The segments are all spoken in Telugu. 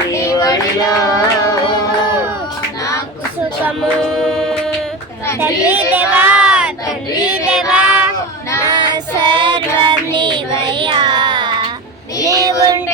నీ నాకు సుఖము. తండ్రి దేవా తండ్రి దేవా నా సర్వం నీవయ్యా. నీవుంటే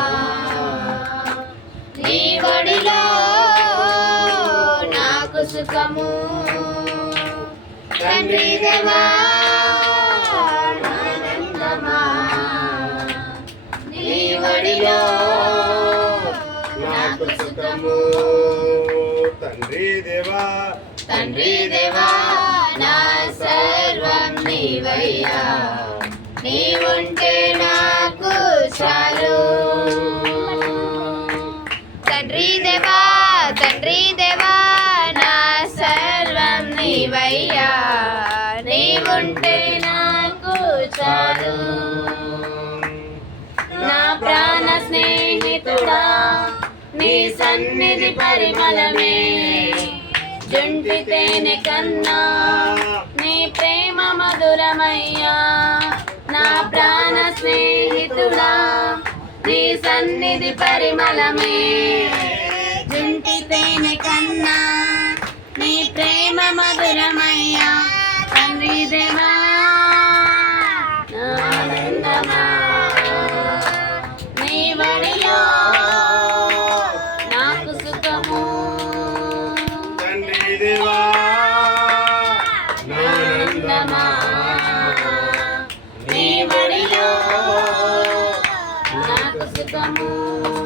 సుఖము. తండ్రి దేవా ఆనందమా. నీ ఒడిలో నాకు సుఖము. తండ్రి దేవా తండ్రి దేవా నా సర్వం నీవయ్యా. నీవుంటే నీ సన్నిధి పరిమళమే. జుంటితేనె కన్నా నీ ప్రేమ మధురమయ్యా. నా ప్రాణ స్నేహితుడా నీ సన్నిధి పరిమళమే. జుంటితేనె కన్నా నీ ప్రేమ మధురమయ్యా. తండ్రి దేవా నీ వడిలో నాకు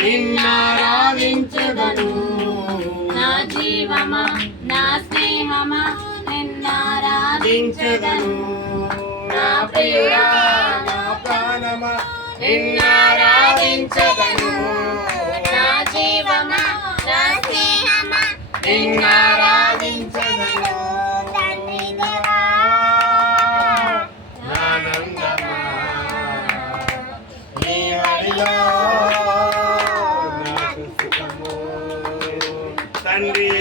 నిన్నారాధించదను నా జీవమా నా స్నేహమా నిన్నారాధించదను దించదను నా ప్రాణమా నిన్నారాధించదను వడిలో నాకు సుఖము తండ్రి